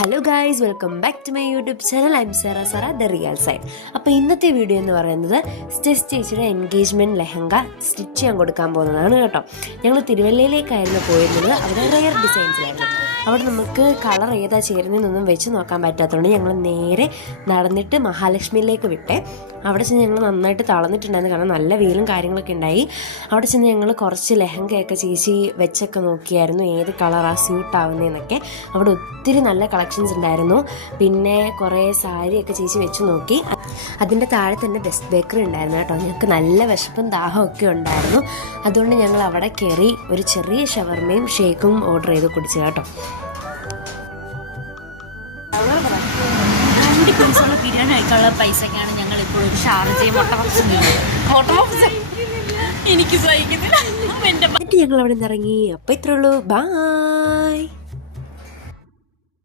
Hello guys, welcome back to my YouTube channel. I'm Sara the real side. അപ്പോൾ ഇന്നത്തെ video എന്ന് പറയുന്നത് സ്റ്റെസ് ചേച്ചിയുടെ എൻഗേജ്മെൻറ്റ് ലെഹങ്ക സ്റ്റിച്ച് ചെയ്യാൻ കൊടുക്കാൻ പോകുന്നതാണ് കേട്ടോ. ഞങ്ങൾ തിരുവല്ലയിലേക്കായിരുന്നു പോയിരുന്നത്. അവിടെ റെയർ ഡിസൈൻസിലായിരുന്നു. അവിടെ നമുക്ക് കളർ ഏതാ ചേരുന്നതെന്നൊന്നും വെച്ച് നോക്കാൻ പറ്റാത്തതുകൊണ്ട് ഞങ്ങൾ നേരെ നടന്നിട്ട് മഹാലക്ഷ്മിയിലേക്ക് വിട്ടേ. അവിടെ ചെന്ന് ഞങ്ങൾ നന്നായിട്ട് തളർന്നിട്ടുണ്ടായിരുന്നു, കാരണം നല്ല വെയിലും കാര്യങ്ങളൊക്കെ ഉണ്ടായി. അവിടെ ചെന്ന് ഞങ്ങൾ കുറച്ച് ലെഹങ്കയൊക്കെ ചേച്ചി വെച്ചൊക്കെ നോക്കിയായിരുന്നു ഏത് കളറാണ് സ്യൂട്ടാവുന്നതെന്നൊക്കെ. അവിടെ ഒത്തിരി നല്ല കളക്ഷൻസ് ഉണ്ടായിരുന്നു. പിന്നെ കുറേ സാരിയൊക്കെ ചേച്ചി വെച്ച് നോക്കി. അതിൻ്റെ താഴെ തന്നെ ബെസ്റ്റ് ബേക്കറി ഉണ്ടായിരുന്നു കേട്ടോ. ഞങ്ങൾക്ക് നല്ല വിശപ്പും ദാഹമൊക്കെ ഉണ്ടായിരുന്നു. അതുകൊണ്ട് ഞങ്ങൾ അവിടെ കയറി ഒരു ചെറിയ ഷവർമയും ഷേക്കും ഓർഡർ ചെയ്ത് കുടിച്ചു കേട്ടോ. ബിരിയാണി കഴിക്കാനുള്ള പൈസക്കാണ് ഞങ്ങൾ ഇപ്പോൾ ഒരു ഷാർജയും എനിക്ക് സഹിക്കുന്നില്ല. ഞങ്ങൾ അവിടെ നിന്ന് ഇറങ്ങി. അപ്പോൾ ഇത്രേ ഉള്ളൂ. ബൈ.